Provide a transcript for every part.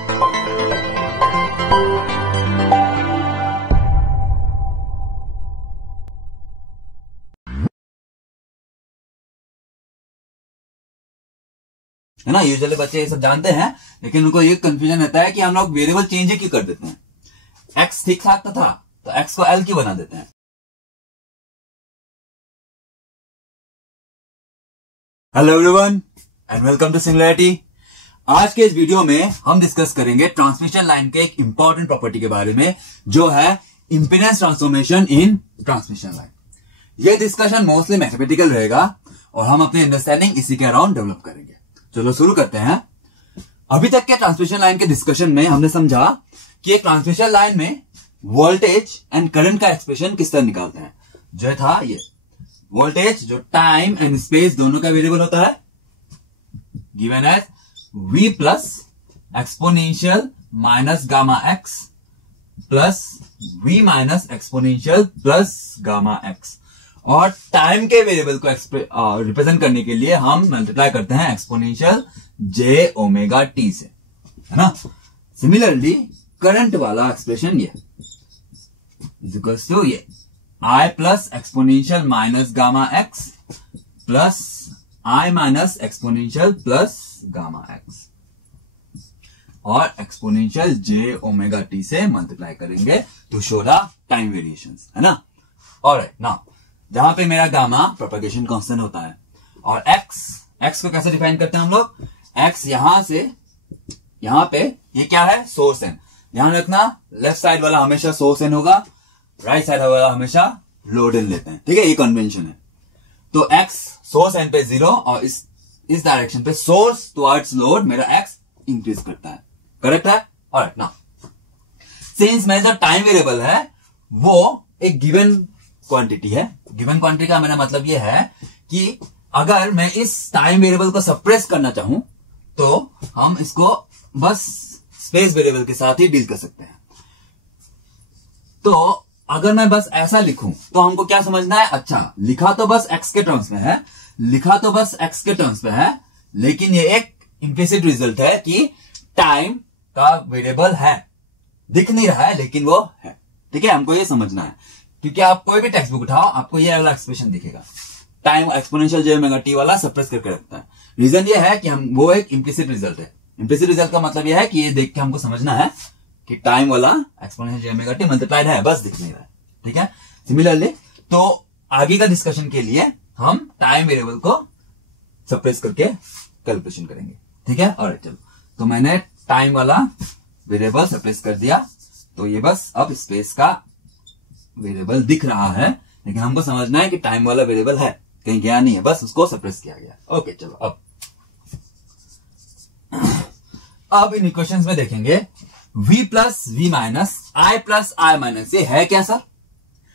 है ना, यूजुअली बच्चे ये सब जानते हैं, लेकिन उनको ये कंफ्यूजन रहता है कि हम लोग वेरिएबल चेंज ही क्यों कर देते हैं। एक्स ठीक ठाक था तो एक्स को एल क्यों बना देते हैं। Hello everyone and welcome to Singularity. आज के इस वीडियो में हम डिस्कस करेंगे ट्रांसमिशन लाइन के एक इंपॉर्टेंट प्रॉपर्टी के बारे में, जो है impedance transformation in transmission line. ये डिस्कशन मोस्टली मैथमेटिकल रहेगा और हम अपनी अंडरस्टैंडिंग इसी के अराउंड डेवलप करेंगे। चलो शुरू करते हैं। अभी तक के ट्रांसमिशन लाइन के डिस्कशन में हमने समझा कि एक ट्रांसमिशन लाइन में वोल्टेज एंड करंट का एक्सप्रेशन किस तरह निकालते हैं। जो था ये वोल्टेज जो टाइम एंड स्पेस दोनों का वेरिएबल होता है, given as v plus exponential minus gamma x plus v minus exponential plus gamma x, और टाइम के वेरिएबल को रिप्रेजेंट करने के लिए हम मल्टीप्लाई करते हैं एक्सपोनेंशियल j ओमेगा t से, है ना। सिमिलरली करंट वाला एक्सप्रेशन ये इज इक्वल्स टू ये I plus exponential minus gamma x plus I minus exponential plus gamma x, और एक्सपोनेंशियल j ओमेगा t से मल्टीप्लाई करेंगे to show the time variations, है ना। ऑलराइट, नाउ जहां पे मेरा गामा प्रोपगेशन कांस्टेंट होता है और x को कैसे डिफाइन करते हैं हम लोग। x यहां से यहां पे ये क्या है, सोर्स एन। ध्यान रखना लेफ्ट साइड वाला हमेशा सोर्स एन होगा, राइट साइड वाला हमेशा लोड एन लेते हैं, ठीक है, ये कन्वेंशन है। तो x सोर्स एन पे 0 और इस डायरेक्शन पे सोर्स टुवर्ड्स लोड मेरा x इंक्रीज करता है, करेक्ट है। ऑलराइट, नाउ सिंस मेरा जो टाइम वेरिएबल है वो एक गिवन क्वांटिटी है। गिवन क्वांटिटी का मेरा मतलब ये है कि अगर मैं इस टाइम वेरिएबल को सप्रेस करना चाहूं तो हम इसको बस स्पेस वेरिएबल के साथ ही डील कर सकते हैं। तो अगर मैं बस ऐसा लिखूं तो हमको क्या समझना है, अच्छा लिखा तो बस x के टर्म्स में है, लिखा तो बस x के टर्म्स में है, लेकिन ये एक इम्प्लिसिट रिजल्ट है कि टाइम का वेरिएबल है, दिख नहीं रहा है लेकिन वो है, ठीक है। हमको ये समझना है क्योंकि आप कोई भी टेक्स्ट बुक उठाओ आपको ये वाला एक्सप्रेशन दिखेगा, time exponential j omega t वाला सप्रेस करके रखता है। रीजन ये है कि हम वो एक इम्प्लिसिट रिजल्ट है। इम्प्लिसिट रिजल्ट का मतलब ये है कि ये देख के हमको समझना है कि टाइम वाला exponential j omega t multiplied है, बस दिख नहीं रहा है, ठीक है। सिमिलरली तो आगे का डिस्कशन के लिए हम टाइम वेरिएबल को सप्रेस करके कैलकुलेशन करेंगे, ठीक है। और चलो, तो मैंने टाइम वाला वेरिएबल सप्रेस कर दिया, तो ये बस अब स्पेस का वेरिएबल दिख रहा है, लेकिन हमको समझना है कि टाइम वाला वेरिएबल है, कहीं गया नहीं है, बस उसको सप्रेस किया गया। ओके चलो, अब इन इक्वेशंस में देखेंगे v plus v minus i plus i minus, ये है क्या सर।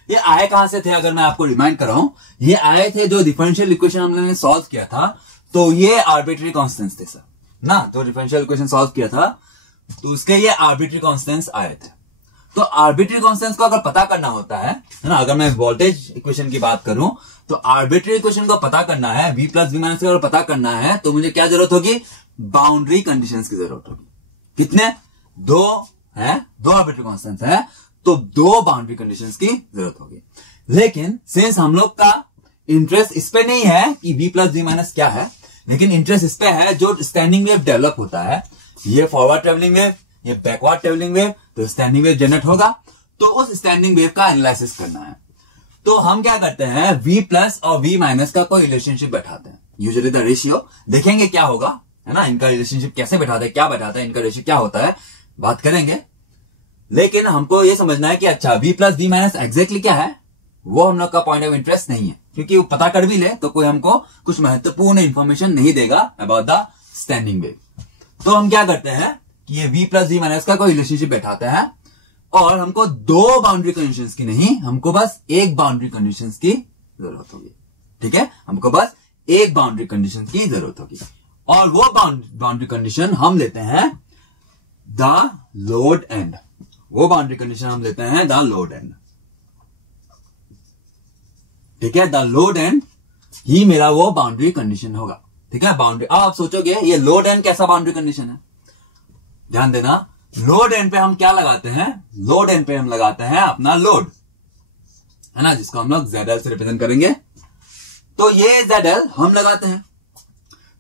ये आए कहां से थे, अगर मैं आपको रिमाइंड कराऊं, ये आए थे जो डिफरेंशियल इक्वेशन हमने सॉल्व किया था, तो ये आर्बिट्री कांस्टेंट्स थे सर ना। तो डिफरेंशियल इक्वेशन सॉल्व किया था तो उसके ये आर्बिट्री कांस्टेंट्स आए थे। तो आर्बिट्री कांस्टेंट्स को अगर पता करना होता है ना, अगर मैं वोल्टेज इक्वेशन की बात करूं तो आर्बिट्री इक्वेशन को पता करना है, v प्लस v माइनस को पता करना है तो मुझे क्या जरूरत होगी, बाउंड्री कंडीशंस की जरूरत होगी। कितने, दो आर्बिट्री कांस्टेंट्स हैं, तो दो बाउंड्री कंडीशंस की जरूरत होगी। लेकिन सिंस हम लोग का इंटरेस्ट इस पे नहीं है कि v प्लस v माइनस क्या है, लेकिन इंटरेस्ट इस पे है जो स्टैंडिंग वेव डेवलप होता है, ये फॉरवर्ड ट्रेवलिंग वेव, ये बैकवर्ड ट्रेवलिंग वेव, तो स्टैंडिंग वेव जनरेट होगा, तो उस स्टैंडिंग वेव का एनालिसिस करना है। तो हम क्या करते हैं, v प्लस और v माइनस का कोई रिलेशनशिप बैठाते हैं, यूजुअली द रेशियो। देखेंगे क्या होगा, है ना, इनका रिलेशनशिप कैसे बैठाते हैं, क्या बैठाते हैं, इनका रेशियो क्या होता है, बात करेंगे। लेकिन हमको ये समझना है कि अच्छा v plus v minus exactly क्या है, वो हम लोग का पॉइंट ऑफ इंटरेस्ट नहीं है, क्योंकि वो पता कर भी ले तो कोई हमको कुछ महत्वपूर्ण इंफॉर्मेशन नहीं देगा अबाउट द स्टैंडिंग वेव। तो हम क्या करते हैं कि ये v प्लस v माइनस का कोई रिलेशनशिप बैठाते हैं, और हमको दो बाउंड्री कंडीशंस की नहीं, हमको बस एक बाउंड्री कंडीशंस की जरूरत होगी, ठीक है। हमको बस एक बाउंड्री कंडीशन की जरूरत होगी, और वो बाउंड्री कंडीशन हम लेते हैं द लोड एंड। वो बाउंड्री कंडीशन हम लेते हैं द लोड एंड, ठीक है। द लोड एंड ही मेरा वो बाउंड्री कंडीशन होगा, ठीक है। बाउंड्री, अब आप सोचोगे ये लोड एंड कैसा बाउंड्री कंडीशन है, ध्यान देना, लोड एंड पे हम क्या लगाते हैं, लोड एंड पे हम लगाते हैं अपना लोड, है ना, जिसको हम लोग ZL से रिप्रेजेंट करेंगे। तो ये ZL हम लगाते हैं।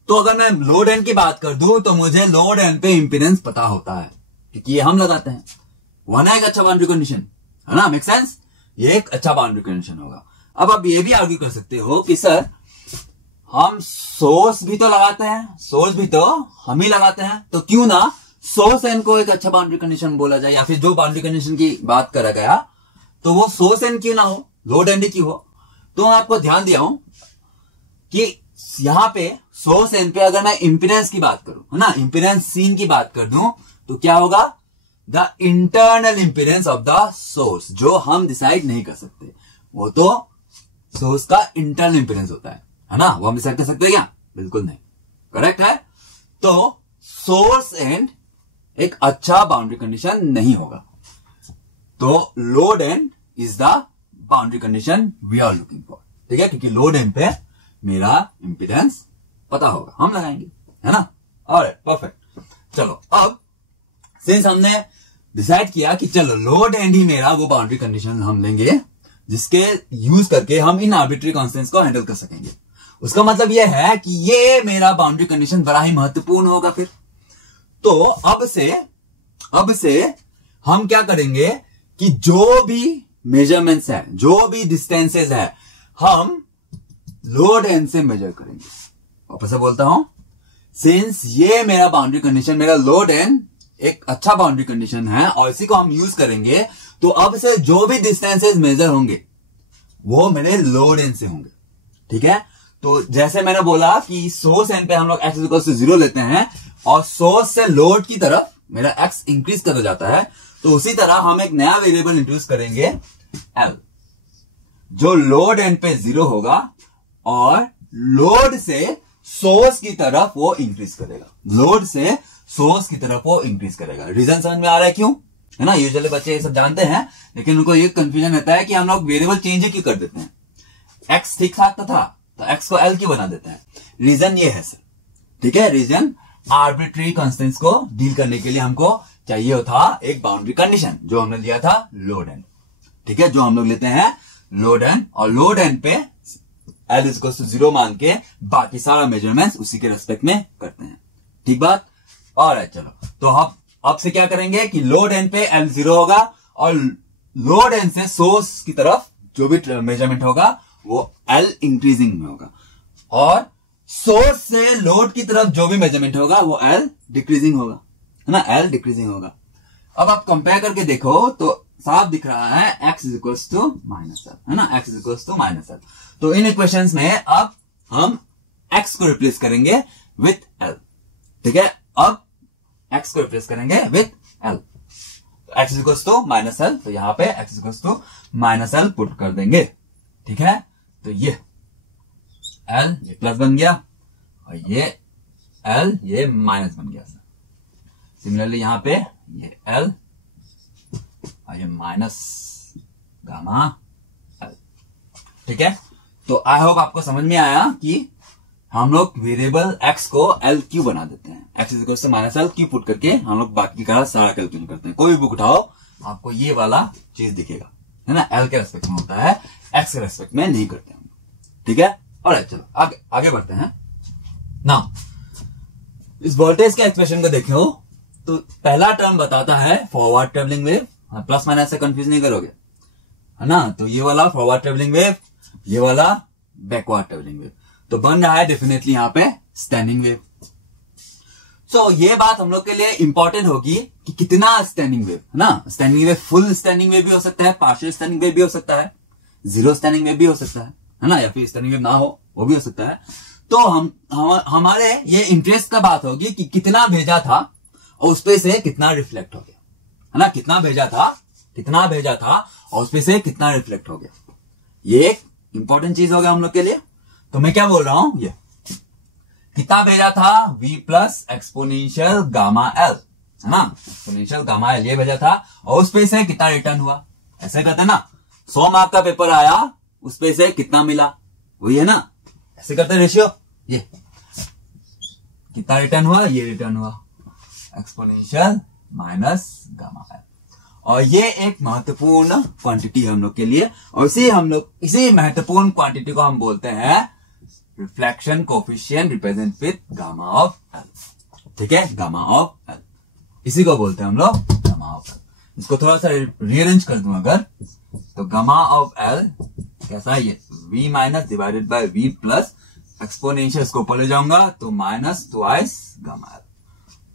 तो अगर मैं लोड एंड की बात कर दूं तो मुझे लोड एंड पे इंपीडेंस पता होता है, क्योंकि ये हम लगाते हैं। वन है एक अच्छा बाउंड्री कंडीशन, है ना, मेक सेंस, ये एक अच्छा बाउंड्री कंडीशन होगा। अब आप ये भी आर्ग्यू कर सकते हो कि सर हम सोर्स भी तो लगाते हैं, सोर्स भी तो हम ही लगाते हैं, तो क्यों ना सोर्स एंड को एक अच्छा बाउंड्री कंडीशन बोला जाए, या फिर जो बाउंड्री कंडीशन की बात करा गया तो वो सोर्स एंड क्यों ना हो, लोड एंड ही क्यों हो। तो मैं आपको ध्यान दिया हूं कि यहां पे सोर्स एंड पे अगर मैं इंपीडेंस की बात करूं, है ना, इंपीडेंस सीन की बात कर दूं तो क्या होगा, the internal impedance of the source, जो हम डिसाइड नहीं कर सकते, वो तो सोर्स का इंटरनल इंपीडेंस होता है ना, वो हम डिसाइड कर सकते हैं क्या, बिल्कुल नहीं, करेक्ट है। तो सोर्स एंड एक अच्छा बाउंड्री कंडीशन नहीं होगा, तो load end is the boundary condition we are looking for, ठीक है, क्योंकि लोड एंड पे मेरा इंपीडेंस पता होगा, हम लगाएंगे, है ना। Alright, perfect. चलो अब सिंस हमने डिसाइड किया कि चलो लोड एंड ही मेरा वो बाउंड्री कंडीशन हम लेंगे जिसके यूज करके हम इन आर्बिट्री कॉन्स्टेंट्स को हैंडल कर सकेंगे, उसका मतलब यह है कि ये मेरा बाउंड्री कंडीशन बड़ा ही महत्वपूर्ण होगा फिर। तो अब से हम क्या करेंगे कि जो भी मेजरमेंट्स है, जो भी डिस्टेंसेस है, हम लोड एंड से मेजर करेंगे। वापस से बोलता हूं, सिंस ये मेरा बाउंड्री कंडीशन, मेरा लोड एंड एक अच्छा बाउंड्री कंडीशन है और इसी को हम यूज करेंगे, तो अब से जो भी डिस्टेंसेस मेजर होंगे वो मेरे लोड एंड से होंगे, ठीक है। तो जैसे मैंने बोला कि सोर्स एंड पे हम लोग x=0 लेते हैं और सोर्स से लोड की तरफ मेरा x इंक्रीज करता जाता है, तो उसी तरह हम एक नया वेरिएबल इंट्रोड्यूस करेंगे L, जो लोड एंड पे 0 होगा और लोड से सोर्स की तरफ वो इंक्रीज करेगा, लोड से सोर्स की तरफ वो इंक्रीज करेगा। रीजन समझ में आ रहा है क्यों, है ना, यूजुअली बच्चे ये सब जानते हैं, लेकिन उनको ये कंफ्यूजन रहता है कि हम लोग वेरिएबल चेंज क्यों कर देते हैं, x ठीक ठाक था तो x को L क्यों बना देते हैं। रीजन ये है सर, ठीक है, रीजन आर्बिट्री कॉन्स्टेंट्स को डील करने के लिए हमको चाहिए था एक बाउंड्री कंडीशन, जो हमने लिया था लोड एंड, ठीक है, जो हम लोग लेते हैं लोड एंड, और लोड एंड पे L=0 मान के बाकी सारा मेजरमेंट्स उसी के रेस्पेक्ट में करते हैं, ठीक बात। ऑलराइट, चलो तो अब से क्या करेंगे कि लोड एंड पे L0 होगा और लोड एंड से सोर्स की तरफ जो भी मेजरमेंट होगा वो L इंक्रीजिंग में होगा, और सोर्स से लोड की तरफ जो भी मेजरमेंट होगा वो L डिक्रीजिंग होगा, है ना, L डिक्रीजिंग होगा। अब आप कंपेयर करके देखो तो साफ दिख रहा है x=-L, है ना, x=-L। तो इन इक्वेशंस में अब हम x को रिप्लेस करेंगे विथ L, ठीक है, अब x को रिप्लेस करेंगे विथ L, तो x=-L, तो यहां पे x=-L पुट कर देंगे, ठीक है। तो ये L ये प्लस बन गया और ये L ये माइनस बन गया सर। सिमिलरली यहां पे ये L और ये माइनस गामा L, ठीक है। तो आई होप आपको समझ में आया कि हम लोग वेरिएबल x को L क्यों बना देते हैं, x=-L क्यों पुट करके हम लोग बाकी का सारा कैलकुलेट करते हैं। कोई भी बुक उठाओ आपको ये वाला चीज दिखेगा, है ना, L के रेस्पेक्ट में होता है, x के रेस्पेक्ट में नहीं करते हम, ठीक है। ऑलराइट, चलो आगे बढ़ते हैं। नाउ इस वोल्टेज के एक्सप्रेशन को देखो तो पहला टर्म बताता है forward travelling wave, plus minus से कंफ्यूज नहीं करोगे, है ना। तो ये वाला फॉरवर्ड ट्रेवलिंग वेव, ये वाला बैकवर्ड ट्रेवलिंग वेव, तो बन रहा है डेफिनेटली यहां पे स्टैंडिंग वेव। सो ये बात हम लोग के लिए इंपॉर्टेंट होगी कि कितना स्टैंडिंग वेव, है ना, standing wave full standing wave भी हो सकता है, पार्शियल स्टैंडिंग वेव भी हो सकता है, जीरो स्टैंडिंग वेव भी हो सकता है ना, या फिर स्टैंडिंग वेव ना हो वो भी हो सकता है। तो हमारे ये इंटरेस्ट का बात होगी कि कितना भेजा था और उस पे से कितना रिफ्लेक्ट हो गया, है ना, कितना भेजा था और उस पे से कितना रिफ्लेक्ट हो गया, ये एक इंपॉर्टेंट चीज हो गया हम लोग के लिए। तो मैं क्या बोल रहा हूं, ये कितना भेजा था v plus exponential gamma L, है ना, एक्सपोनेंशियल गामा L ये भेजा था और उस पे से कितना रिटर्न हुआ, ऐसे कहते हैं ना, 100 मार्क का पेपर आया उस पे से कितना मिला, वही है ना, ऐसे करते रेशियो, ये कितना रिटर्न हुआ, ये रिटर्न हुआ, एक्सपोनेंशियल माइनस गामा एल। और ये एक महत्वपूर्ण क्वांटिटी है हम लोग के लिए, और इसी महत्वपूर्ण क्वांटिटी को हम बोलते हैं reflection coefficient represent with gamma of L. ठीक है, गामा ऑफ एल, इसी को बोलते हैं हम लोग गामा ऑफ एल। इसको थोड़ा सा रीअरेंज कर दूं अगर, तो गामा ऑफ एल कैसा है, ये v minus divided by v plus exponential, इसको ऊपर ले जाऊंगा तो माइनस ट्वाइस गामा एल।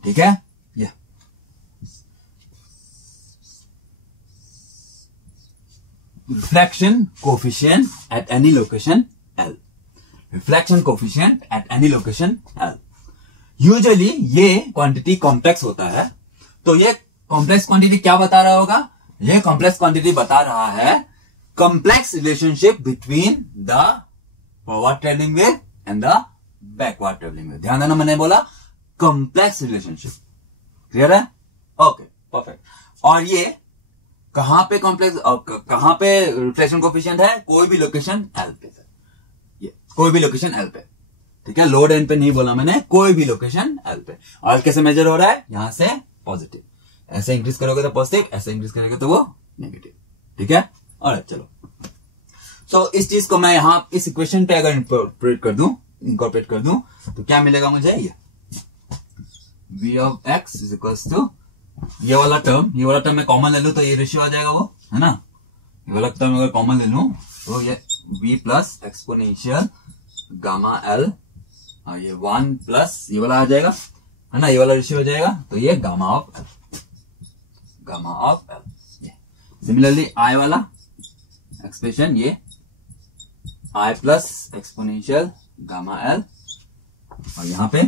ठीक है, ये reflection coefficient at any location L. Reflection coefficient at any location L. Usually ये क्वांटिटी कॉम्प्लेक्स होता है, तो ये कॉम्प्लेक्स क्वांटिटी क्या बता रहा होगा, ये कॉम्प्लेक्स क्वांटिटी बता रहा है complex relationship between the forward travelling wave and the backward travelling wave. ध्यान देना, मैंने बोला कॉम्प्लेक्स रिलेशनशिप। क्लियर है? Okay, perfect. और ये कहां पे कॉम्प्लेक्स और कहां पे रिफ्लेक्शन कोफिशिएंट है, कोई भी लोकेशन एल पे, ये कोई भी लोकेशन एल पे। ठीक है, लोड एन पे नहीं बोला मैंने, कोई भी लोकेशन एल पे। और कैसे मेजर हो रहा है, यहां से पॉजिटिव, ऐसे इंक्रीज करोगे तो पॉजिटिव, ऐसे इंक्रीज करोगे तो वो नेगेटिव। ठीक है, और चलो, सो इस चीज को मैं यहां इस इक्वेशन पे अगर इंकॉर्पोरेट कर दूं तो क्या मिलेगा मुझे, ये v of x is equals to ये वाला टर्म मैं कॉमन ले लूं तो ये रेशियो आ जाएगा, वो है ना। ये वाला टर्म अगर कॉमन ले लूं तो ये v plus exponential gamma L, और ये 1 प्लस ये वाला आ जाएगा, है ना, ये वाला रेशियो हो जाएगा, तो ये gamma of L, gamma of L. Similarly I वाला एक्सप्रेशन, ये आई प्लस एक्सपोनेंशियल गामा एल, और यहां पे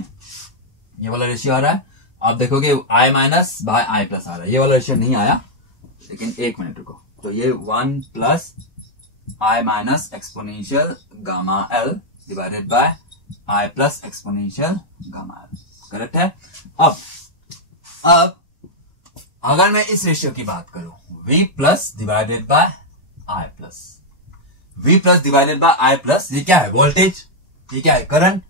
ये वाला रेशियो आ रहा है। आप देखोगे आई माइनस बाय आई प्लस आ रहा है, ये वाला रेशियो नहीं आया, लेकिन एक मिनट रुको, तो ये 1 प्लस आई minus exponential gamma L divided bye आई plus exponential gamma L, correct है। अब अगर मैं इस रेशियो की बात करूं, v plus divided by I plus, v plus divided by I plus, ये क्या है, वोल्टेज, ये क्या है, करंट।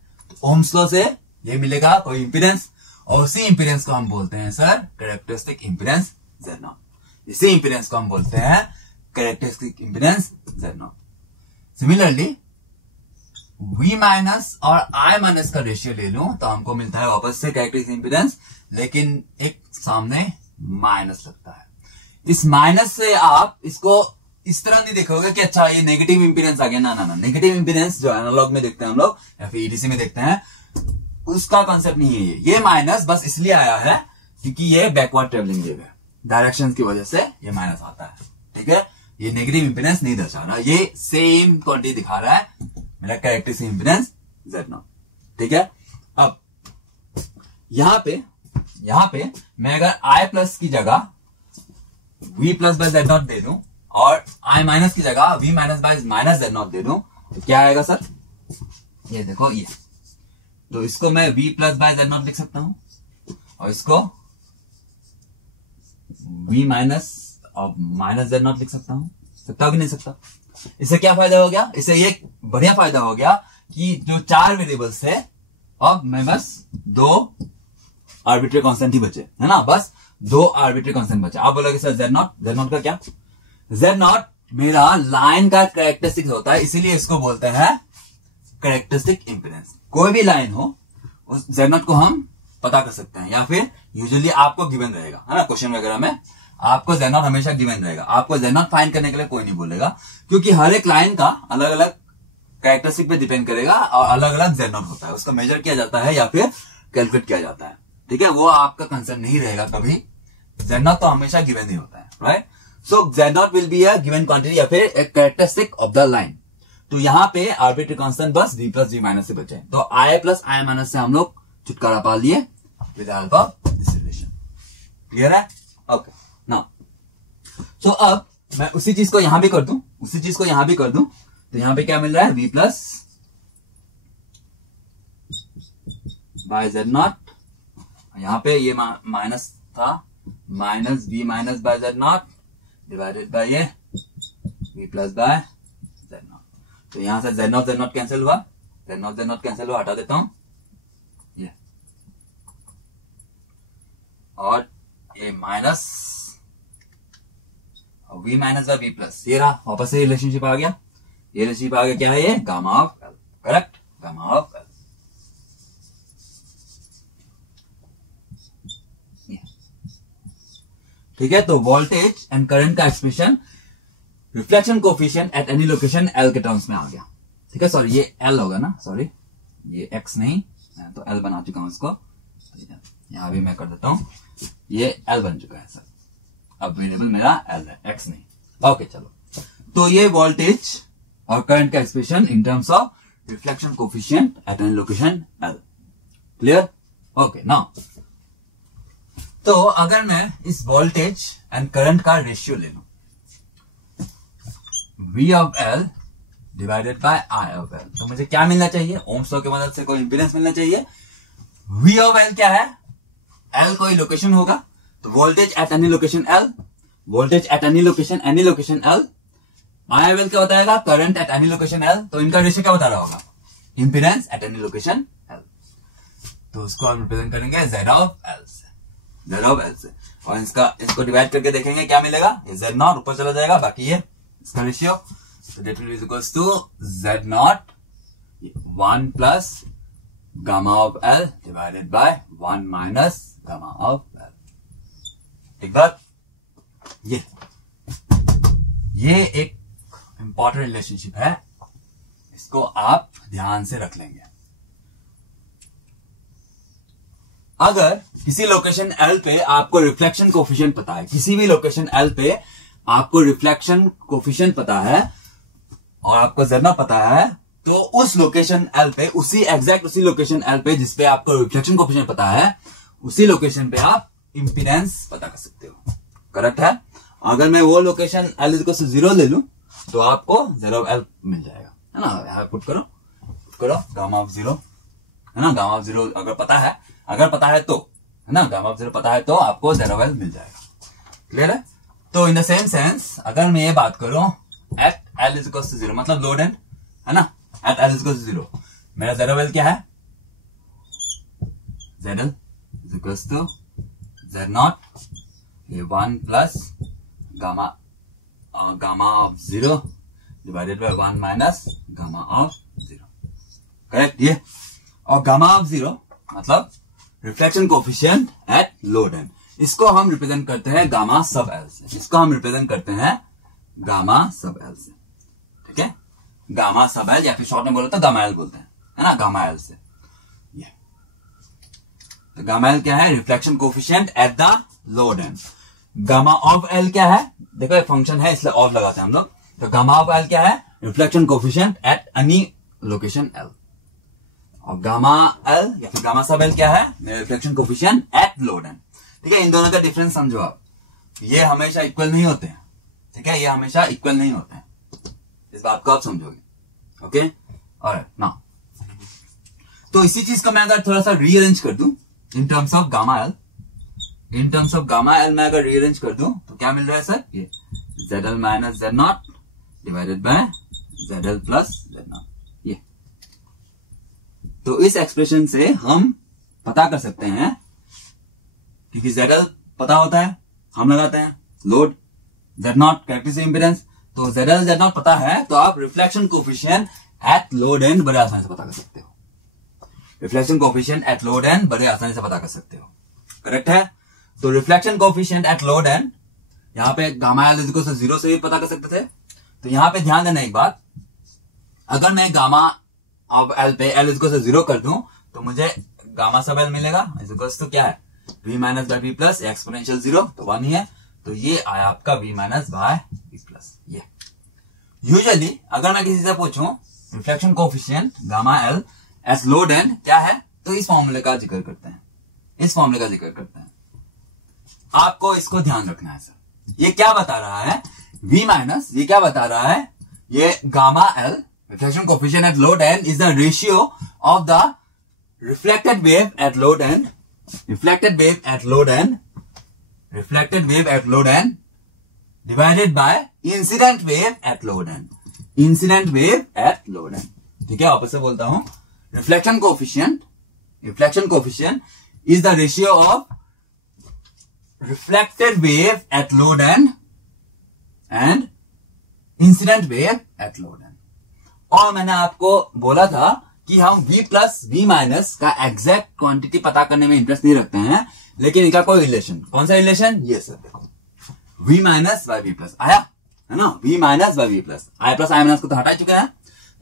ओम्स लॉ से ये मिलेगा कोई इंपीडेंस, और उसी इंपीडेंस को हम बोलते हैं सर कैरेक्टरिस्टिक इंपीडेंस Z0। इसी इंपीडेंस को हम बोलते हैं characteristic impedance Z0। Similarly V minus और I माइनस का रेशियो ले लूं तो हमको मिलता है वापस से कैरेक्टरिस्टिक इंपीडेंस, लेकिन एक सामने माइनस लगता है। इस माइनस से आप इसको इस तरह नहीं देखोगे कि अच्छा ये नेगेटिव इंपीडेंस आ गया, ना, नेगेटिव इंपीडेंस जो एनालॉग में देखते हैं हम लोग या फिर ईडीसी में देखते हैं, उसका कंसेप्ट नहीं है ये माइनस बस इसलिए आया है क्योंकि ये बैकवर्ड ट्रेवलिंग वेव है, डायरेक्शन की वजह से ये माइनस आता है। ठीक है, ये नेगेटिव इंपीडेंस नहीं दर्शा रहा, ये सेम क्वांटिटी दिखा रहा है मेरा कैरेक्टरिस्टिक इंपीडेंस Z0। ठीक है, अब यहां पे मैं अगर I प्लस की जगह V प्लस बाय Z0 दे दूं और I माइनस की जगह V minus bye minus Z0 दे दूं तो क्या आएगा सर, ये देखो, ये तो इसको मैं v प्लस बाय Z0 लिख सकता हूं, और इसको v माइनस और माइनस Z0 लिख सकता हूं, सकता कि नहीं सकता। इससे क्या फायदा हो गया, इससे ये बढ़िया फायदा हो गया कि जो 4 वेरिएबल्स थे अब मैं बस 2 आर्बिट्री कांस्टेंट ही बचे, है ना, बस 2 आर्बिट्री कांस्टेंट बचे। आप बोलोगे सर Z0 का क्या, Z0 मेरा लाइन का कैरेक्टरिस्टिक होता है, इसीलिए इसको बोलते हैं कैरेक्टरिस्टिक इंपीडेंस। कोई भी लाइन हो उस Z0 को हम पता कर सकते हैं, या फिर यूजुअली आपको गिवन रहेगा, है ना, क्वेश्चन वगैरह में आपको Z0 हमेशा गिवन रहेगा। आपको Z0 फाइंड करने के लिए कोई नहीं बोलेगा, क्योंकि हर एक लाइन का अलग अलग कैरेक्टरिस्टिक पे डिपेंड करेगा और अलग अलग Z0 होता है, उसका मेजर किया जाता है या फिर कैलकुलेट किया जाता है। ठीक है, वो आपका कंसर्न नहीं रहेगा कभी, Z0 तो हमेशा गिवन ही होता है, right. So Z0 will be a given quantity या फिर एक कैरेक्टरिस्टिक ऑफ द लाइन। तो यहां पे आर्बिट्री कांस्टेंट बस v प्लस v माइनस से बचे, तो I प्लस I माइनस से हम लोग छुटकारा पा लिए with help of this relation. Clear है? ओके, नाउ सो अब मैं उसी चीज को यहां भी कर दूं, तो यहां पे क्या मिल रहा है, v प्लस बाय Z0, यहां पे ये माइनस था, minus v minus by Z0 divided by ये v प्लस बाय Z0। तो यहां से Z0 कैंसिल हुआ, हटा देता हूं, ये और ए minus v minus by v plus, ये रहा वापस से रिलेशनशिप आ गया। ये रिलेशनशिप आ गया, क्या है ये, gamma of L, correct, gamma of L. ठीक है, तो वोल्टेज एंड करंट का expression reflection coefficient at any location L के टर्म्स में आ गया। ठीक है, सॉरी ये एल होगा ना, सॉरी ये एक्स नहीं, मैं तो एल बना चुका हूं इसको, यहां भी मैं कर देता हूं, ये एल बन चुका है सर, अब वेरिएबल मेरा एल है, एक्स नहीं। ओके चलो, तो ये वोल्टेज और करंट का expression in terms of reflection coefficient at any location L, clear? Okay, now तो अगर मैं इस वोल्टेज एंड करंट का रेशियो ले लूं, V of L divided bye I of L, तो मुझे क्या मिलना चाहिए, ओम्स लॉ की मदद से कोई इंपीडेंस मिलना चाहिए। V ऑफ L क्या है, L कोई लोकेशन होगा, तो voltage at any location L, voltage at any location L, I of L क्या बताएगा, current eight any location L, तो इनका रेशियो क्या बता रहा होगा, impedance at any location L, तो उसको हम रिप्रेजेंट करेंगे Z ऑफ L से, Z ऑफ L से, और इसको डिवाइड करके देखेंगे क्या मिलेगा, ये Z नॉट ऊपर चला जाएगा, बाकी ये इसका ratio, so that will be equals to Z not 1 plus gamma of L divided by 1 minus gamma of L। एक बात, ये एक इंपॉर्टेंट रिलेशनशिप है, इसको आप ध्यान से रख लेंगे। अगर किसी लोकेशन L पे आपको रिफ्लेक्शन कोफिशिएंट पता है, किसी भी लोकेशन L पे आपको रिफ्लेक्शन कोफिशिएंट पता है और आपको Z नॉट पता है, तो उस लोकेशन L पे, उसी लोकेशन L पे जिसपे आपको रिफ्लेक्शन कोफिशिएंट पता है, उसी लोकेशन पे आप इंपीडेंस पता कर सकते हो, करेक्ट है। अगर मैं वो लोकेशन L इक्वल टू 0 ले लूं तो आपको Z ऑफ L मिल जाएगा, है ना, यहां पुट करो गामा ऑफ 0, है ना, गामा ऑफ 0 अगर पता है तो, है ना, गामा ऑफ 0 पता है तो आपको Z ऑफ L मिल जाएगा, क्लियर है। तो इन द सेम सेंस अगर मैं ये बात करूं at L is equal to 0, मतलब लोड एंड, है ना, at L is equal to 0, मेरा Z ऑफ L क्या है, ZL is equal to Z naught, ये 1 plus gamma of 0 divided by 1 minus gamma of 0, correct. ये और गामा ऑफ 0 मतलब reflection coefficient at load end, इसको हम रिप्रेजेंट करते हैं गामा सब L से, इसको हम रिप्रेजेंट करते हैं गामा सब L से, ठीक है, गामा सब L, या फिर शॉर्ट में बोलो तो गामा L बोलते हैं, है ना, गामा L से। ये तो गामा L क्या है, reflection coefficient at the load and. Gamma of L क्या है, देखो ये फंक्शन है इसलिए ऑफ लगाते हैं हम लोग, तो गामा ऑफ L क्या है, reflection coefficient at any location L, और गामा L या फिर गामा सब L क्या है, reflection coefficient at load end. ठीक है, इन दोनों का डिफरेंस समझो आप, ये हमेशा इक्वल नहीं होते हैं, ठीक है, ये हमेशा इक्वल नहीं होते हैं, इस बात को आप समझोगे, ओके। ऑलराइट, नाउ तो इसी चीज को मैं अगर थोड़ा सा रीअरेंज कर दूं in terms of gamma L, in terms of gamma L मैं अगर रीअरेंज कर दूं तो क्या मिल रहा है सर, ये ZL minus Z not divided by ZL plus Z naught. ये तो इस एक्सप्रेशन से हम पता कर सकते हैं, क्योंकि ZL पता होता है, हम लगाते हैं load, Z naught characteristic impedance, तो ZL Z नॉट पता है तो आप reflection coefficient at load end बड़े आसानी से पता कर सकते हो, reflection coefficient at load end बड़े आसानी से पता कर सकते हो, करेक्ट है। तो reflection coefficient at load end, यहां पे गामा L इक्वल टू 0 से भी पता कर सकते थे, तो यहां पे ध्यान देना एक बात, अगर मैं गामा ऑफ L पे L इक्वल टू 0 कर दूं तो मुझे गामा सब L मिलेगा, इक्वल टू क्या है, v minus by v plus exponential 0, तो 1 ही है, तो ये आया आपका v minus by v plus. ये यूजुअली अगर मैं किसी से पूछूं reflection coefficient gamma L as load end क्या है, तो इस फॉर्मूले का जिक्र करते हैं, इस फॉर्मूले का जिक्र करते हैं, आपको इसको ध्यान रखना है सर। ये क्या बता रहा है, v माइनस, ये क्या बता रहा है, ये gamma L reflection coefficient at load end is the ratio of the reflected wave at load end, reflected wave at load end divided by incident wave at load end, ठीक है, वापस से बोलता हूं, reflection coefficient is the ratio of reflected wave at load and incident wave at load and. और मैंने आपको बोला था कि हम V प्लस V माइनस का एग्जैक्ट क्वांटिटी पता करने में इंटरेस्ट नहीं रखते हैं, लेकिन इनका कोई रिलेशन, कौन सा रिलेशन, ये सर देखो, V minus by V plus आया है ना, V minus by V plus, I plus I minus को तो हटा चुके हैं,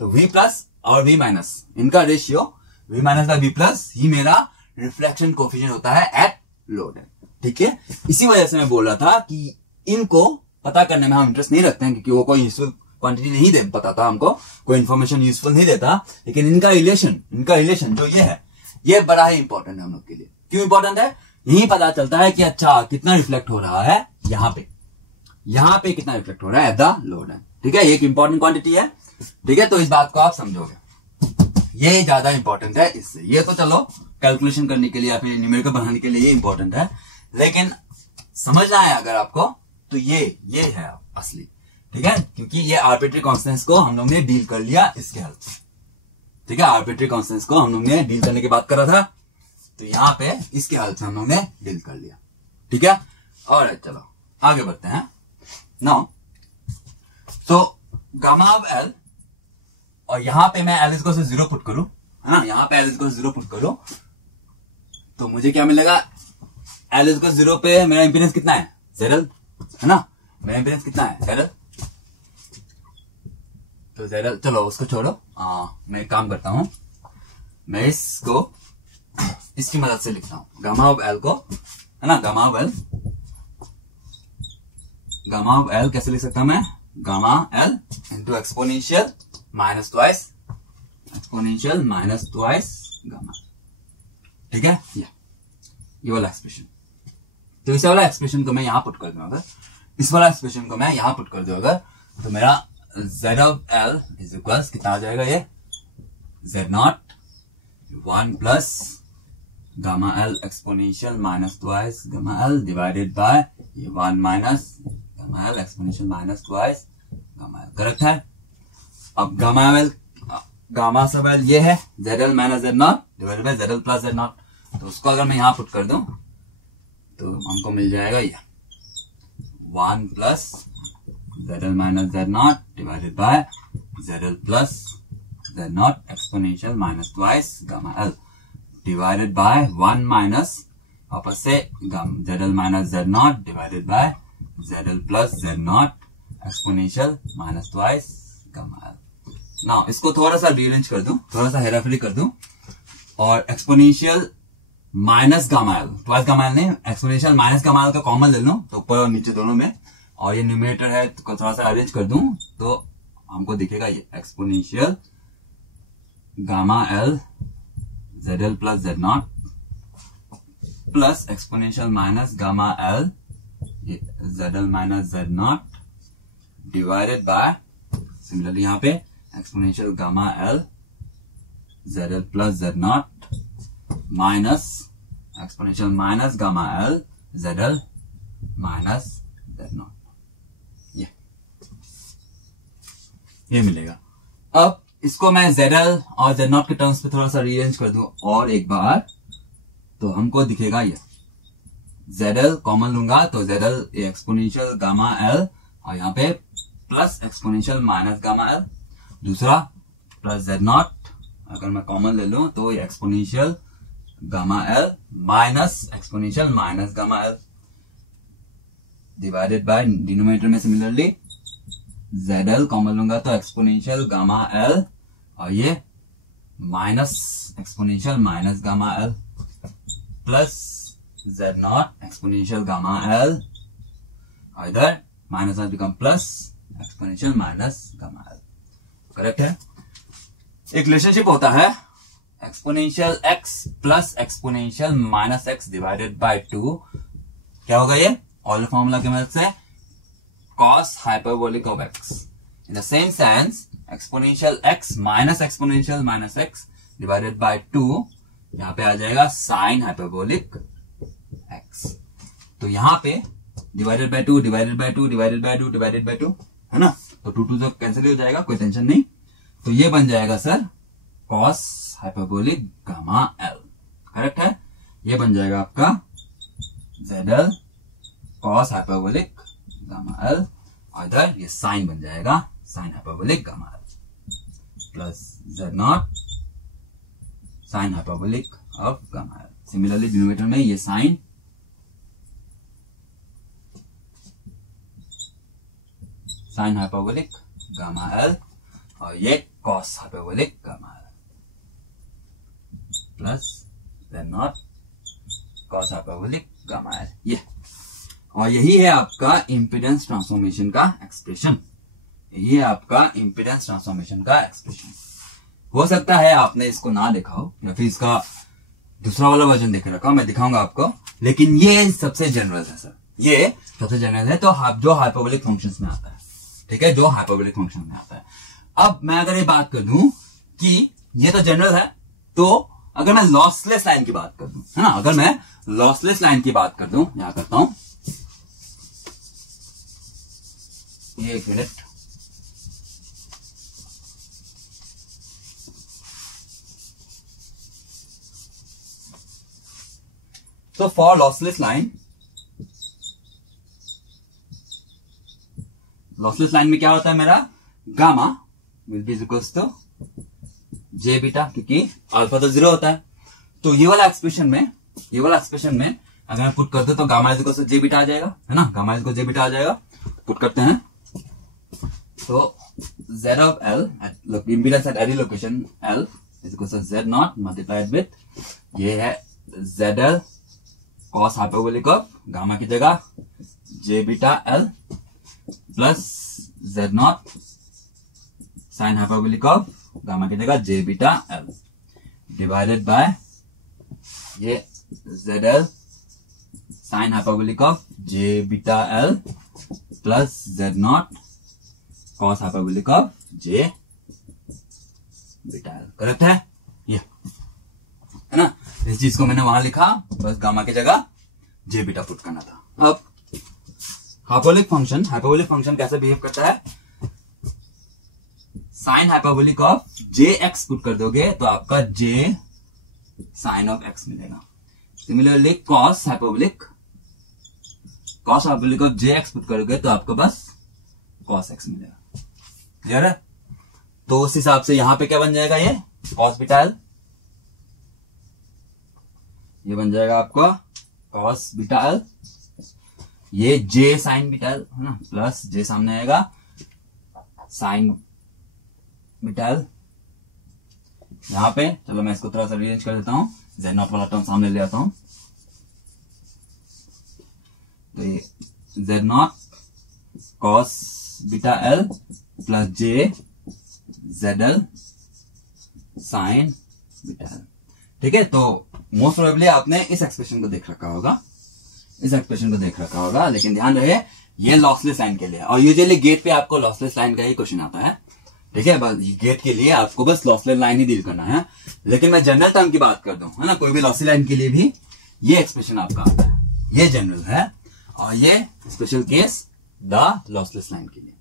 तो V प्लस और V माइनस इनका ratio V minus by V plus ही मेरा रिफ्लेक्शन कोफिशिएंट होता है एट लोड एंड। ठीक है, इसी वजह से मैं बोल रहा था कि इनको पता करने में हम इंटरेस्ट नहीं रखते हैं, क्योंकि वो कोई यूजफुल क्वांटिटी नहीं दे बताता हमको, कोई इन्फॉर्मेशन यूजफुल नहीं देता, लेकिन इनका रिलेशन जो ये है, ये बड़ा ही इंपॉर्टेंट है हम लोग के लिए। क्यों इंपॉर्टेंट है, यही पता चलता है कि अच्छा कितना रिफ्लेक्ट हो रहा है यहाँ पे कितना रिफ्लेक्ट हो रहा है एट द लोड एंड। ठीक है, ये एक इंपॉर्टेंट क्वांटिटी है। ठीक है, तो इस बात को आप समझोगे, ये ज्यादा इंपॉर्टेंट है इससे। ये तो चलो कैलकुलेशन करने के लिए या फिर न्यूमेरिकल बनाने के लिए ये इंपॉर्टेंट है, लेकिन समझना है अगर आपको तो ये है असली। ठीक है, क्योंकि ये आर्बिट्री कांस्टेंट्स को हम लोग ने डील कर लिया इसके हेल्प से। ठीक है, आर्बिट्री कांस्टेंट्स को हम लोग ने डील करने की बात कर रहा था, तो यहाँ पे इसके हेल्प से हम लोग ने डील कर लिया। ठीक है, और चलो आगे बढ़ते हैं। नाउ तो गामा ऑफ एल, और यहां पे मैं एल इक्वल टू 0 पुट करूं, है ना, यहां पे एल इक्वल टू 0 पुट करूं तो मुझे क्या मिलेगा, एल इक्वल 0 पे मेरा इंपीडेंस कितना है, ZL, है ना, मेरा इंपीडेंस कितना है, ZL। तो ZL, चलो उसको छोड़ो, मैं एक काम करता हूं, मैं इसको इसकी मदद से लिखता हूं, गामा ऑफ एल को, है ना, गामा ऑफ एल कैसे लिख सकता हूं मैं, gamma L into exponential minus twice gamma. ठीक है, ये वाला एक्सप्रेशन, तो इस वाला एक्सप्रेशन को मैं यहां पुट कर दूं, अगर इस वाला एक्सप्रेशन को मैं यहां पुट कर दूं अगर, तो मेरा Z of L is equal कितना आ जाएगा, ये Z0 1 plus gamma L exponential minus twice gamma L divided by ये 1 minus gamma L exponential minus twice gamma L। Correct है। अब गामा सब L ये है, ZL minus Z0 divided bye ZL plus Z0, तो उसको अगर मैं यहां पुट कर दूं तो हमको मिल जाएगा ये 1 plus ZL minus Z0 divided bye ZL plus Z0 exponential minus twice gamma L divided by 1 minus वापस से ZL minus Z0 divided bye ZL plus Z0 exponential minus twice gamma L। ना इसको थोड़ा सा रीअरेंज कर दूं, थोड़ा सा हेराफेरी कर दूं, और exponential minus gamma L, twice gamma L नहीं, एक्सपोनेंशियल माइनस गामा एल का कॉमन ले लो, तो ऊपर और नीचे दोनों में, और ये न्यूमरेटर है तो थोड़ा सा अरेंज कर दूं तो हमको दिखेगा ये exponential gamma L ZL plus Z0 plus exponential minus gamma L ZL minus Z0 divided bye similarly यहाँ पे exponential gamma L ZL plus Z0 minus exponential minus gamma L ZL minus Z0, ये मिलेगा। अब इसको मैं ZL और Z0 के terms पे थोड़ा सा रीअरेंज कर दूं और एक बार, तो हमको दिखेगा ये ZL कॉमन लूंगा तो ZL एक्सपोनेंशियल गामा एल और यहाँ पे plus exponential minus gamma L, दूसरा प्लस Z0 अगर मैं कॉमन ले लूं तो ये exponential gamma L minus exponential minus gamma L divided by denominator में सिमिलरली ZL कॉमन लूंगा तो एक्सपोनेंशियल गामा एल और ये minus exponential minus gamma L plus Z0 exponential gamma L, इधर minus become plus exponential minus gamma L. Correct है। एक relationship होता है exponential x plus exponential minus x divided by 2, क्या होगा ये ऑयल फॉर्मूला की मदद से cos hyperbolic of x। In the same sense exponential x minus exponential minus x divided by 2 यहाँ पे आ जाएगा sin hyperbolic x। तो यहाँ पे divided by 2 divided by 2 divided by 2 divided by 2 है ना, तो 2 तो कैंसिल हो जाएगा, कोई टेंशन नहीं। तो ये बन जाएगा sir cos hyperbolic gamma l। Correct है। ये बन जाएगा आपका ZL cos hyperbolic gamma L, और इधर ये साइन बन जाएगा sine hyperbolic gamma L plus Z not sine hyperbolic of gamma L. Similarly denominator में ये साइन हाइपरबोलिक गामा एल और ये cos hyperbolic gamma L plus Z naught cos hyperbolic gamma L. ये और यही है आपका इंपीडेंस ट्रांसफॉर्मेशन का एक्सप्रेशन। यही है आपका इंपीडेंस ट्रांसफॉर्मेशन का एक्सप्रेशन। हो सकता है आपने इसको ना देखा हो या फिर इसका दूसरा वाला वर्जन देख रखा हो, मैं दिखाऊंगा आपको, लेकिन ये सबसे जनरल है सर, ये सबसे जनरल है तो जो हाइपरबोलिक फंक्शंस में आता है, ठीक है, जो हाइपरबोलिक फंक्शन में आता है। अब मैं अगर ये बात कर दूं कि ये तो जनरल है, तो अगर मैं लॉसलेस लाइन की बात कर दूं, है ना, अगर मैं लॉसलेस लाइन की बात कर दूं, यहां करता हूं, एक मिनट, तो फॉर लॉसलेस लाइन में क्या होता है मेरा, gamma will be equals to J beta, क्योंकि अल्फा तो 0 होता है। तो ये वाला एक्सप्रेशन में अगर मैं पुट करते तो gamma is equals to J beta आ जाएगा, है ना, gamma is equals J beta आ जाएगा। पुट करते हैं तो z of l impedance at any location l is equals to z not multiplied with ये है zl cos hyperbolic of gamma की जगह J beta l plus z not sine hyperbolic of gamma की जगह J beta l divided by ये zl sine hyperbolic of J beta l plus z not cos hyperbolic of J beta l। Correct है ये, है ना। इस चीज को मैंने वहां लिखा, बस गामा की जगह जे बीटा पुट करना था। अब हाइपरबोलिक फंक्शन कैसे बिहेव करता है, sign hyperbolic of J x put कर दोगे तो आपका जे साइन ऑफ एक्स मिलेगा। Similarly cos hyperbolic of J x put करोगे तो आपको बस कॉस एक्स मिलेगा। क्लियर है। तो उस हिसाब से यहां पे क्या बन जाएगा, ये कॉस बीटा एल, ये बन जाएगा आपका कॉस बीटा एल, ये जे साइन बीटा एल, है ना, प्लस जे सामने आएगा साइन बीटा एल। यहां पे चलो मैं इसको थोड़ा सा रीअरेंज कर देता हूं, जेड नॉट वाला टर्म सामने ले आता हूं, तो ये Z naught cos beta L plus j Z L sine beta L. ठीक है, तो मोस्ट प्रोबेबली आपने इस एक्सप्रेशन को देख रखा होगा, लेकिन ध्यान रहे ये लॉसलेस लाइन के लिए, और यूजुअली गेट पे आपको लॉसलेस लाइन का ही क्वेश्चन आता है। ठीक है, बस गेट के लिए आपको बस लॉसलेस लाइन ही डील करना है। लेकिन मैं जनरल टर्म की बात कर दूं, है ना, कोई भी लॉसलेस लाइन के लिए भी ये एक्सप्रेशन आपका आता है, ये जनरल है, और ये special case the lossless line के लिए।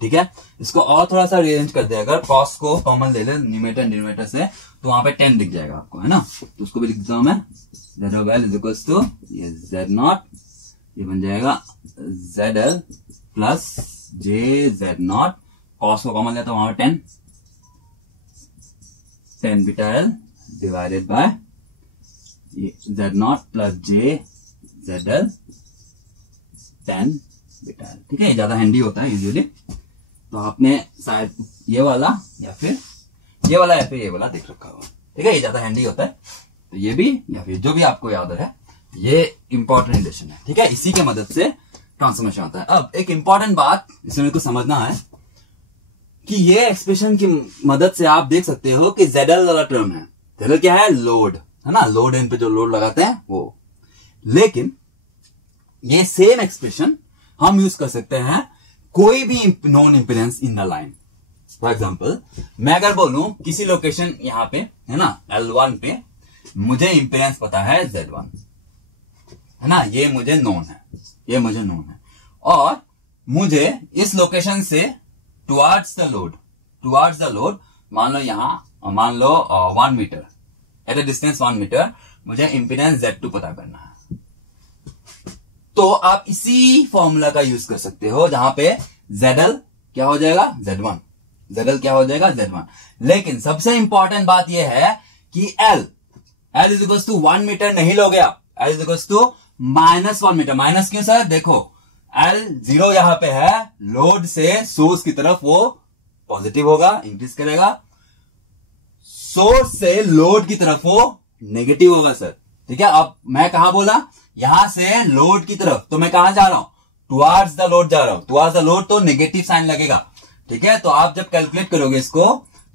ठीक है, इसको और थोड़ा सा रीअरेंज कर दे, अगर कॉस को कॉमन ले ले न्यूमरेटर एंड डिनोमिनेटर से, तो वहां पे 10 दिख जाएगा आपको, है ना। तो उसको भी लिख देता हूं मैं, Z of L is equals to ये जेड नॉट, ये बन जाएगा Z L plus j Z naught, cos को कॉमन लेता हूं वहां पे 10 beta L divided by Z naught plus j Z L 10 beta L. ठीक है, ये ज्यादा हैंडी होता है यूजुअली, तो आपने शायद ये वाला या फिर ये वाला देख रखा होगा। ठीक है, ये ज्यादा हैंडी होता है, तो ये भी या फिर जो भी आपको याद है, ये इंपॉर्टेंट रिलेशन है। ठीक है, इसी के मदद से ट्रांसफॉर्मेशन आता है। अब एक इंपॉर्टेंट बात इसमें को समझना है कि ये एक्सप्रेशन की मदद से आप देख सकते हो कि ZL वाला टर्म है, ZL क्या है, लोड, है ना, लोड एंड पे जो लोड लगाते हैं वो। लेकिन ये सेम एक्सप्रेशन हम यूज कर सकते हैं कोई भी non impedance in the line. For example, मैं अगर बोलूं किसी लोकेशन यहां पे, है ना, L1 पे मुझे इंपीडेंस पता है Z1, है ना, ये मुझे नोन है, और मुझे इस लोकेशन से टुवार्ड्स द लोड मान लो 1 metre, at a distance 1 metre मुझे इंपीडेंस Z2 पता करना है। तो आप इसी फॉर्मूला का यूज कर सकते हो जहां पे ZL क्या हो जाएगा Z1, ZL क्या हो जाएगा Z1। लेकिन सबसे इंपॉर्टेंट बात यह है कि L is equal to 1 metre नहीं लोगे आप, L is equal to -1 metre. Minus क्यों सर? देखो L 0 यहां पे है, लोड से सोर्स की तरफ वो पॉजिटिव होगा, इंक्रीज करेगा, सोर्स से लोड की तरफ वो नेगेटिव होगा सर। ठीक है, अब मैं कहां बोला? यहां से लोड की तरफ, तो मैं कहां जा रहा हूं? टुवार्ड्स द लोड जा रहा हूं। टुवार्ड्स द लोड तो नेगेटिव साइन लगेगा। ठीक है, तो आप जब कैलकुलेट करोगे इसको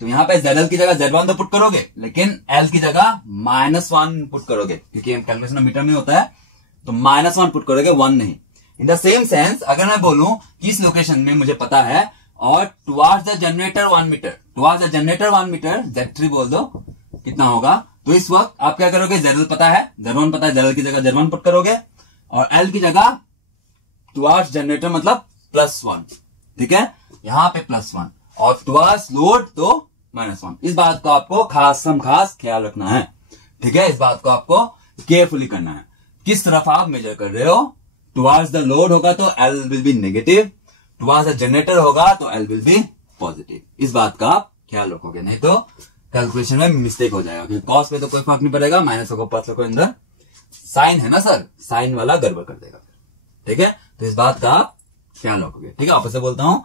तो यहां पे ZL की जगह Z1 तो पुट करोगे, लेकिन L की जगह -1 पुट करोगे, क्योंकि कैलकुलेशन मीटर में होता है, तो -1 पुट करोगे, 1 नहीं। इन द सेम सेंस अगर मैं बोलूं कि इस लोकेशन में मुझे पता है और towards the generator 1 metre, towards the generator 1 metre Z3 बोल दो, कितना होगा? तो इस वक्त आप क्या करोगे? ZL पता है, Z1 पता है, ZL की जगह Z1 पुट करोगे और L की जगह टुवार्ड्स जनरेटर मतलब +1। ठीक है, यहां पे +1 और टुवार्ड्स लोड तो -1। इस बात को आपको खास ख्याल रखना है। ठीक है, इस बात को आपको केयरफुली करना है। किस तरफ आप मेजर कर रहे हो? टुवार्ड्स द लोड होगा तो L will be negative, towards the generator होगा तो L विल बी पॉजिटिव। इस बात का आप ख्याल रखोगे, नहीं तो कैलकुलेशन में मिस्टेक हो जाएगा। क्योंकि कॉस पे तो कोई फर्क नहीं पड़ेगा, माइनस होगा प्लस होगा, अंदर साइन है ना सर, साइन वाला गड़बड़ कर देगा। ठीक है, तो इस बात का आप ख्याल रखोगे। ठीक है, वापस से बोलता हूं,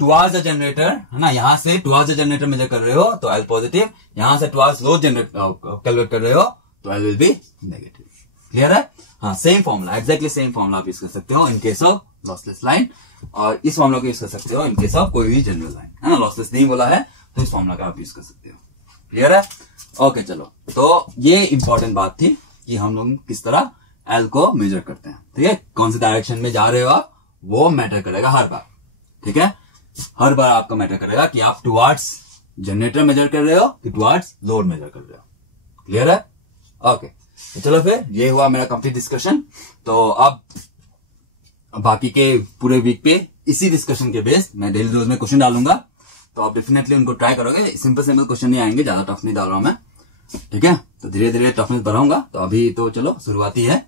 टुवार्ड्स द जनरेटर है ना, यहां से टुवार्ड्स द जनरेटर मेजर कर रहे हो तो L पॉजिटिव, यहां से टुवार्ड्स लोड जनरेटर कैलकुलेट कर रहे हो तो L will be negative. Clear है? हाँ, same formula, exactly same formula आप यूज कर सकते हो in case of lossless line, और इस फॉर्मूला को यूज कर सकते हो इन केस ऑफ कोई भी जनरल लाइन, है ना। लॉसलेस नहीं बोला है तो इस फॉर्मूला का आप यूज कर सकते हो। क्लियर है? ओके, चलो, तो ये इंपॉर्टेंट बात थी कि हम लोग किस तरह L को मेजर करते हैं। ठीक है, कौन से डायरेक्शन में जा रहे हो आप, वो मैटर करेगा हर बार। ठीक है, हर बार आपका मैटर करेगा कि आप टुवार्ड्स जनरेटर मेजर कर रहे हो कि टुवार्ड्स लोड मेजर कर रहे हो। क्लियर है? ओके, तो चलो फिर ये हुआ मेरा कंप्लीट डिस्कशन। तो अब बाकी के पूरे वीक पे इसी डिस्कशन के बेस्ड मैं डेली रोज में क्वेश्चन डालूंगा, तो आप डेफिनेटली उनको ट्राई करोगे। सिंपल क्वेश्चन नहीं आएंगे, ज्यादा टफ नहीं डाल रहा हूं मैं। ठीक है, तो धीरे धीरे टफनेस बढ़ाऊंगा। तो अभी तो चलो शुरुआती है,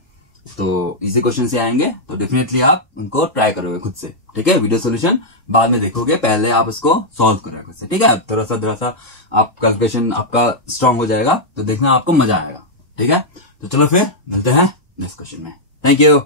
तो इसी क्वेश्चन से आएंगे, तो डेफिनेटली आप उनको ट्राई करोगे खुद से। ठीक है, वीडियो सॉल्यूशन बाद में देखोगे, पहले आप उसको सॉल्व करोगे खुद से। ठीक है, थोड़ा सा आप कैलकुलेशन आपका स्ट्रांग हो जाएगा, तो देखना आपको मजा आएगा। ठीक है, तो चलो फिर मिलते हैं नेक्स्ट क्वेश्चन में। Thank you.